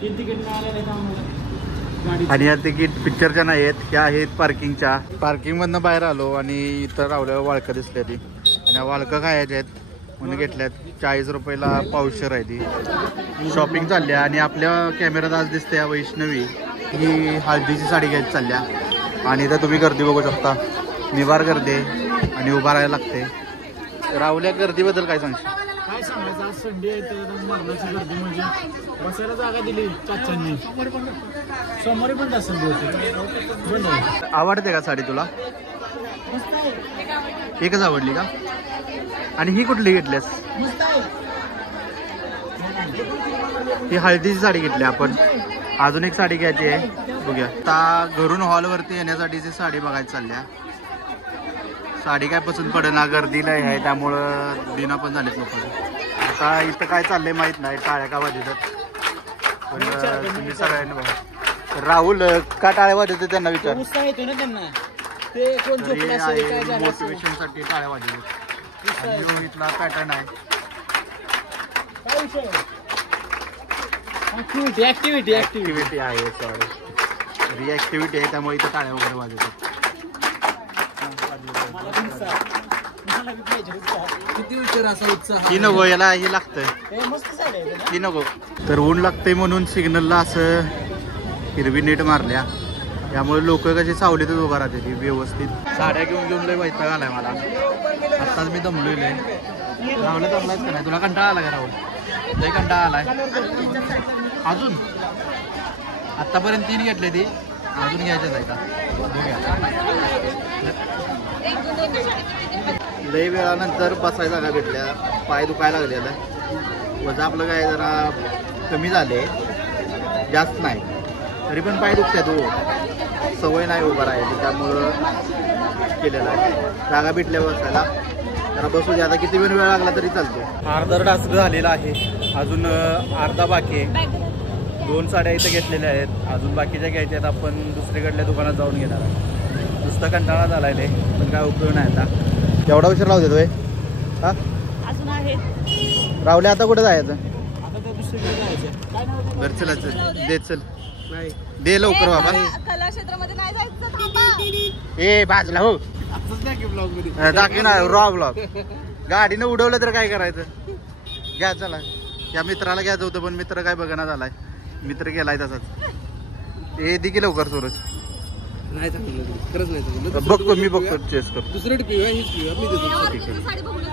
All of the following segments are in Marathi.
तीन तिकीट मिळाले नाही आम्हाला. आणि या तिकीट पिक्चरच्या नाही आहेत, ह्या आहेत पार्किंगच्या. पार्किंग मधनं बाहेर आलो आणि इथं रावल्यावर वाळकं दिसल्या ती, आणि वाळकं खायचे आहेत म्हणून घेतल्यात. 40 रुपयाला पावशेर आहे ती. शॉपिंग चालल्या आणि आपल्या कॅमेऱ्यात आज दिसते या वैष्णवी ही हळदीची साडी घ्यायची चालल्या. आणि इथं तुम्ही गर्दी बघू शकता, निवार गर्दी आणि उभा राहायला लागते. रावल्या गर्दीबद्दल काय सांगशील? काय सांगायचं, आज संडे आहे तर मरणाची गर्दी म्हणजे बसायला जागा दिली चाचांनी. सोमवारी पण जास्त बंद आहे. आवडते का साडी तुला? एकच आवडली का? आणि ही कुठली घेतलीस? ही हळदीची साडी घेतली आपण. अजून एक साडी घ्यायची आहे, बघूया. आता घरून हॉलवरती येण्यासाठीची साडी बघायची चालल्या. साडी काय पसंत पडेना, गर्दी नाही आहे त्यामुळं दिना पण झालेत लोक. आता इथं काय चाललंय माहित नाही, टाळ्या का वाजवतात पण तुम्ही सगळ्यांनी बघा. राहुल का टाळ्या वाजवतात त्यांना विचार. मोटिवेशन साठी टाळ्या वाजवतात. रोहितला पॅटर्न आहे. ऍक्टिव्हिटी आहे, सॉरी रिॲक्टिव्हिटी आहे त्यामुळे इथं टाळ्या वगैरे वाजवतात. ही नको, याला हे लागतंय, ही नको. तर ऊन लागतंय म्हणून सिग्नलला असं हिरवी नेट मारल्या, त्यामुळे लोक कशी सावलीतच उभा राहते ती व्यवस्थित. साड्या घेऊन लय वैताग आलाय मला. आत्ताच मी दमलोय. राहुल दमलायच का नाही? तुला कंटाळा आला का राहुल? लय कंटाळा आलाय अजून. आतापर्यंत 3 घेतले ती, अजून घ्यायचंच आहे का? लय वेळानंतर बसायला जागा भेटल्या. पाय दुखायला लागलेला. वजन आपलं काय जरा कमी झाले, जास्त नाही, तरी पण पाय दुखतात. हो, सवय नाही उभा राहायची त्यामुळं केलेलं आहे. जागा भेटल्या बसायला जरा बसू द्या. आता किती वेळ लागला तरी चालतो. अर्धा टास्क झालेला आहे, अजून अर्धा बाकी आहे. 2 साड्या इथं घेतलेल्या आहेत, अजून बाकीच्या घ्यायच्या आहेत. आपण दुसरीकडल्या दुकानात जाऊन घेणार आहे. नुसतं कंटाळा झालाय ते, पण काय उपयोग नाही. आता एवढा उशीर लावू देतोय हा? अजून आहे रावले. आता कुठे जायचं? आता तर दुसरीकडे जायचं. घर चला दे, चल दे लवकर बाबा. कला क्षेत्रामध्ये नाही जायचं, थांबा. ए बाजला हो, दाखव ना रॉ ब्लॉग. गाडीनं उडवलं तर काय करायचं? घ्या चला. या मित्राला घ्यायचं होतं पण मित्र काय बघणार झालाय. मित्र गेलाय तसाच. ए दिकी लवकर सूरज. नाही खरंच नाही. बघतो मी, बघतो चेस करतो.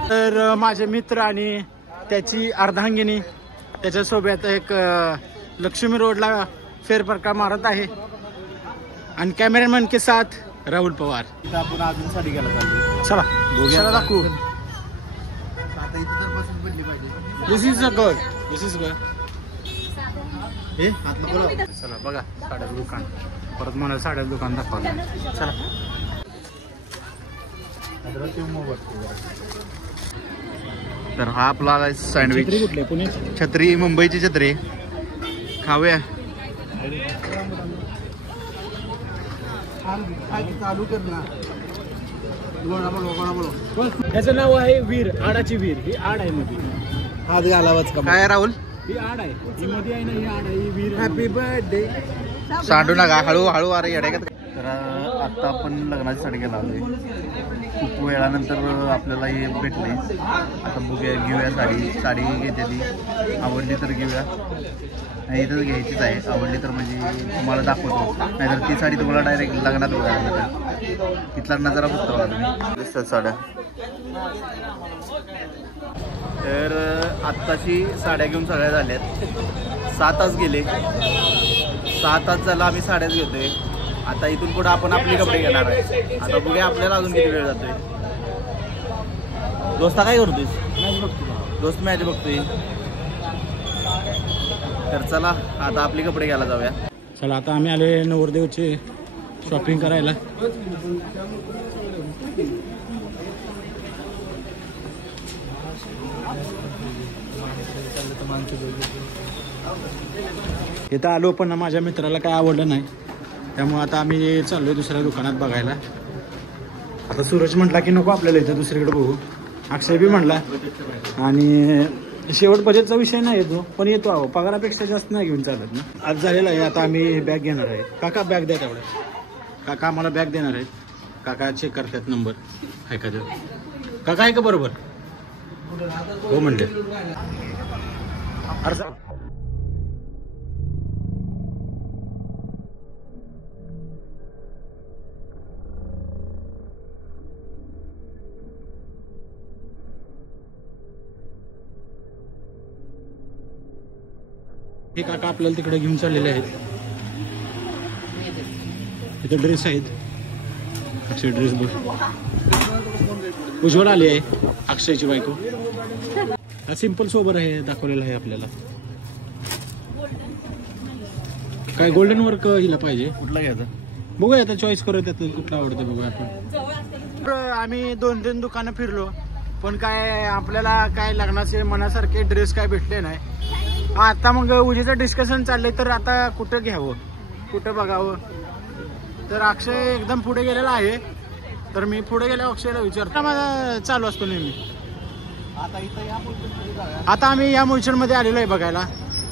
तर माझे मित्र आणि त्याची अर्धांगिनी त्याच्यासोबत एक लक्ष्मी रोडला फेरफटका मारत आहे. आणि कॅमेरामॅन के साथ राहुल पवार. इथं आपण अजून साडी घ्यायला चाललो. चला बघूया दाखवू. आता इथं तर बसून बनली पाहिजे. This is a good, this is good. हे हातला बोला. चला बघा साड्याचं दुकान. परत मला साड्याचं दुकान दाखवलं. चला. तर हा आपला सँडविच. कुठले पुणे? छत्री, मुंबईची छत्री. खाऊया. चालू कर ना. याचं नाव आहे वीर, आडाची वीर. ही आड आहे मध्ये. हात घालावाच का काय राहुल? ही आड आहे, ही मध्ये आहे ना, ही आड आहे. ही वीर. Happy birthday. सांडू नका, हळू अरे येड्या. तर आता आपण लग्नाची साडी घ्यायला आलोय. खूप वेळानंतर आपल्याला हे भेटले. आता बघूया, घेऊया साडी घेते ती. आवडली तर घेऊया, नाही इथंच घ्यायचीच आहे. आवडली तर म्हणजे तुम्हाला दाखवतो, नाहीतर ती साडी तुम्हाला डायरेक्ट लग्नात बघायला भेटेल. तिथला नजारा बघतो बघा तुम्ही. दिसतात साड्या. तर आत्ताशी साड्या घेऊन सगळ्या झाल्यात. 7 तास गेले. 6 तास झाला आम्ही साड्याच घेतोय. आता इथून पुढे आपण आपले कपडे घेणार आहे. आता बघूया आपल्याला अजून किती वेळ जातोय. दोस्ता काय करतोय? मॅच बघतो. दोस्त मॅच बघतोय. तर चला आता आपले कपडे घ्यायला जाऊया. चला आता आम्ही आले नवरदेवचे शॉपिंग करायला. इथं आलो पण माझ्या मित्राला काय आवडलं नाही, त्यामुळे आता आम्ही चाललोय दुसऱ्या दुकानात बघायला. आता सूरज म्हटला की नको आपल्याला इथं दुसरीकडे बघू. अक्षय बी म्हटला. आणि शेवट बजेटचा विषय नाही येतो, पण येतो अहो, पगारापेक्षा जास्त नाही घेऊन चालत ना. आज झालेला आहे, आता आम्ही बॅग घेणार आहे. काका बॅग द्या तेवढ्या. काका आम्हाला बॅग देणार आहेत. काका चेक करतात नंबर आहे का. काका आहे का बरोबर? हो म्हणले. हे काका आपल्याला तिकडे घेऊन चाललेले आहेत. तिथे ड्रेस आहेत. अक्षय ड्रेस बघ. उज्ज्वल आली आहे अक्षयची बायको. सिंपल सोबर आहे दाखवलेलं आहे आपल्याला. काय गोल्डन वर्क हिला पाहिजे. कुठला घ्यायचा बघूया आता, चॉईस करू त्यात कुठला आवडतं बघूया आपण. आम्ही 2-3 दुकानं फिरलो, पण काय आपल्याला काय लग्नाचे मनासारखे ड्रेस काय भेटले नाही. आता मग उद्याचं डिस्कशन चाललंय, तर आता कुठं घ्यावं कुठं बघावं. तर अक्षय एकदम पुढे गेलेला आहे, तर मी पुढे गेल्या अक्षयला विचारतो. माझा चालू असतो नेहमी. आता आम्ही या मोर्चरमध्ये आलेलो आहे बघायला.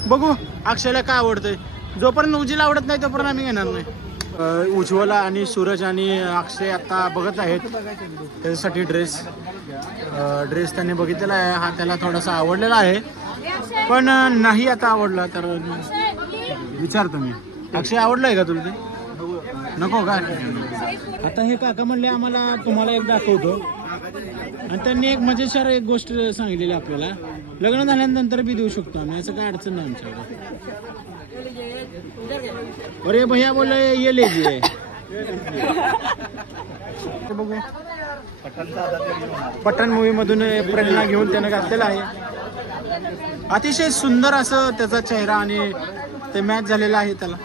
बघू अक्षयला काय आवडतंय. जोपर्यंत उजीला आवडत नाही तोपर्यंत आम्ही घेणार नाही. उज्ज्वला आणि सूरज आणि अक्षय आता बघत आहेत त्याच्यासाठी ड्रेस त्यांनी बघितलेला आहे. हा त्याला थोडासा आवडलेला आहे, पण नाही आता आवडला तर विचारतो मी. अक्षय आवडलाय का तुला ते? नको का? आता हे काका म्हणले आम्हाला तुम्हाला एक दाखवतो, आणि त्यांनी एक मजेशीर एक गोष्ट सांगितलेली आपल्याला. लग्न झाल्यानंतर बी देऊ शकतो आम्ही, असं काय अडचण नाही आमच्याकडे. अरे भैया बोले ये लीजिए. बघू पठाण मूवी मधून प्रेरणा घेऊन त्याने घातलेला आहे. अतिशय सुंदर असं त्याचा चेहरा आणि ते मॅच झालेला आहे त्याला.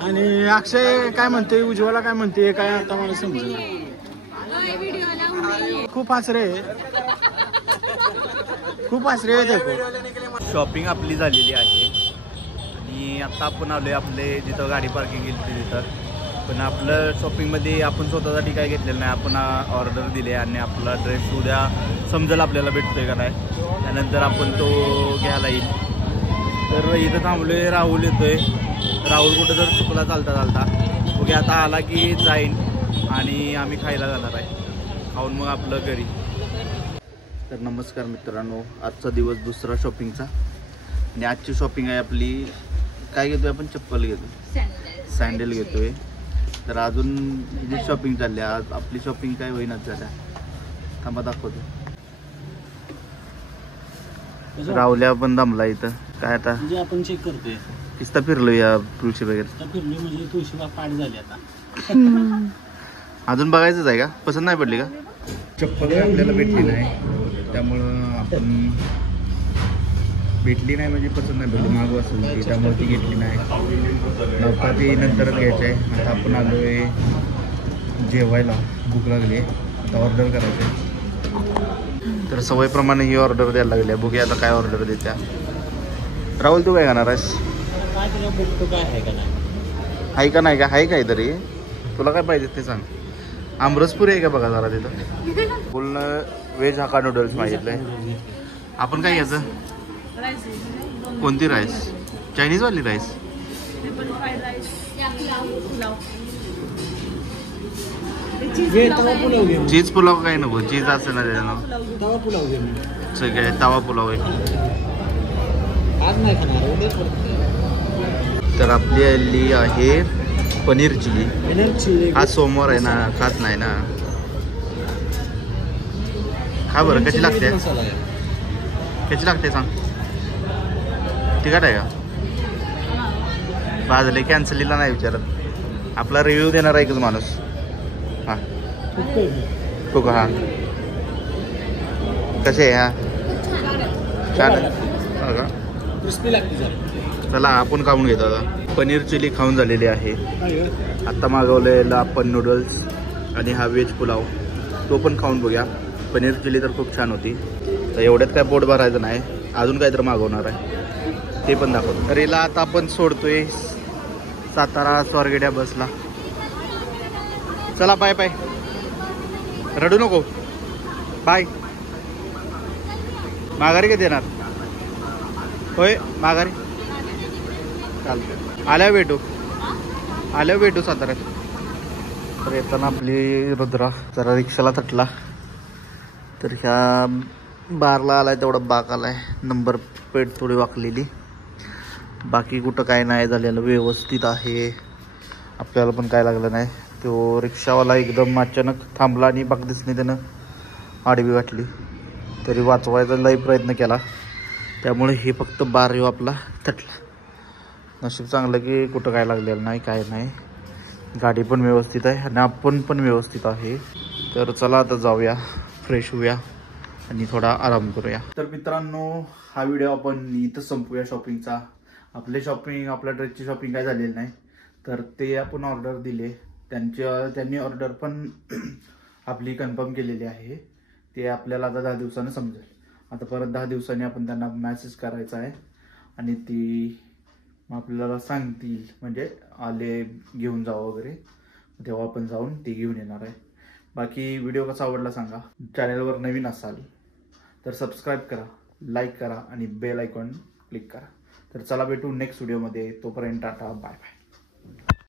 आणि अक्षय काय म्हणते, उज्ज्वला काय म्हणते काय आता मला समजेल. खूप हसरे शॉपिंग आपली झालेली आहे आणि आता आपण आलोय आपले जिथं गाडी पार्किंग केली तिथं. पण आपलं शॉपिंगमध्ये आपण स्वतःसाठी काय घेतलेलं नाही. आपण ऑर्डर दिली आणि आपला ड्रेस उद्या समजेल आपल्याला भेटतोय का नाही, त्यानंतर आपण तो घ्यायला येईल. तर इथं थांबलोय, राहुल येतोय. राहुल कुठं जर चुकला चालता ओके आता आला की जाईन आणि आम्ही खायला जाणार आहे. खाऊन मग आपलं घरी. तर नमस्कार मित्रांनो, आजचा दिवस दुसरा शॉपिंगचा आणि आजची शॉपिंग आहे आपली. काय घेतोय आपण? चप्पल घेतोय, सँडल घेतोय. तर अजून जी शॉपिंग चालली आज आपली शॉपिंग काय होईनाच झाल्या. थांबा दाखवतो. राहुल्या पण दमला इथं. काय आता आपण चेक करतोय. किस्ता फिरलो या तुळशी वगैरे. फिरलो म्हणजे तुळशी पाठ झाली आता. अजून बघायचंच आहे का? पसंत नाही पडली का? चप्पल आपल्याला भेटली नाही, त्यामुळं आपण भेटली नाही म्हणजे पसंत नाही पडली. मागू असेल ती, त्यामुळे ती घेतली नाही. नव्हता ती नंतरच घ्यायची आहे. आता आपण आलो आहे जेवायला, भूक लागली आहे, आता ऑर्डर करायचं आहे. तर सवयीप्रमाणे ही ऑर्डर द्यायला लागली आहे. बघूया आता काय ऑर्डर देत्या. राहुल तू काय खाणार आहेस? काय आहे का नाही? आहे का नाही का? आहे काहीतरी तुला काय पाहिजे ते सांग. आमरसपुरी आहे का बघा जरा तिथं. पूर्ण व्हेज हाका नूडल्स मागितलंय. आपण काय घ्यायचं? कोणती राईस? चायनीजवाली राईस? चीज पुलाव काय नको? चीज असेल ना त्याच्यानं. ठीक आहे, तवा पुलाव आहे. तर आपली आली आहे पनीर चिली. आज सोमवार आहे ना, खात नाही ना. खा बरं, कशी लागते? कशी लागते सांग. तिखट आहे का? भाजले कॅन्सलीला नाही विचारत. आपला रिव्ह्यू देणार एकच माणूस. हां कुक. हां कसे आहे? हा छान आहे का? क्रिस्पी लागते जरा. चला आपण खाऊन घेतो आता. पनीर चिली खाऊन झालेली आहे. आत्ता मागवलेला आपण नूडल्स आणि हा व्हेज पुलाव, तो पण खाऊन बघूया. पनीर चिली तर खूप छान होती. तर एवढ्यात काय पोट भरायचं नाही, अजून काहीतरी मागवणार आहे, ते पण दाखवतो. तर हिला आता आपण सोडतोय सातारा स्वारगेट्या बसला. चला बाय बाय. रडू नको. बाय. माघारी कधी येणार? होय माघारी चालतं. आल्यावर भेटू साताऱ्यात. तर येताना आपली रुद्रा जरा रिक्षाला थटला, तर ह्या बारला आलाय तेवढा बाग आलाय. नंबर प्लेट थोडी वाकलेली, बाकी कुठं काय नाही झालेलं, व्यवस्थित आहे. आपल्याला पण काय लागलं नाही. तो रिक्षावाला एकदम अचानक थांबला आणि बाग दिसणे त्यानं आडवी घातली, तरी वाचवायचा लई प्रयत्न केला. त्यामुळे हे फक्त बार येऊ आपला थटला. नशीब चांगलं की कुठं काय लागलेलं नाही, काय नाही. गाडी पण व्यवस्थित आहे आणि आपण पण व्यवस्थित आहे. तर चला आता जाऊया, फ्रेश होऊया आणि थोडा आराम करूया. तर मित्रांनो, हा व्हिडिओ आपण इथं संपूया शॉपिंगचा. आपल्या ड्रेसची शॉपिंग काय झालेली नाही, तर ते आपण ऑर्डर दिले. त्यांनी ऑर्डर पण आपली कन्फर्म केलेली आहे. ते आपल्याला आता 10 दिवसानं समजेल. आता परत 10 दिवसांनी आपण त्यांना मॅसेज करायचा आहे आणि ती आपल्याला सांगतील, म्हणजे आले घेऊन जावं वगैरे, तेव्हा आपण जाऊन ती घेऊन येणार आहे. बाकी व्हिडिओ कसा आवडला सांगा. चॅनलवर नवीन असाल तर सबस्क्राईब करा, लाईक करा आणि बेल आयकॉन क्लिक करा. तर चला भेटू नेक्स्ट व्हिडिओमध्ये. तोपर्यंत टाटा, बाय बाय.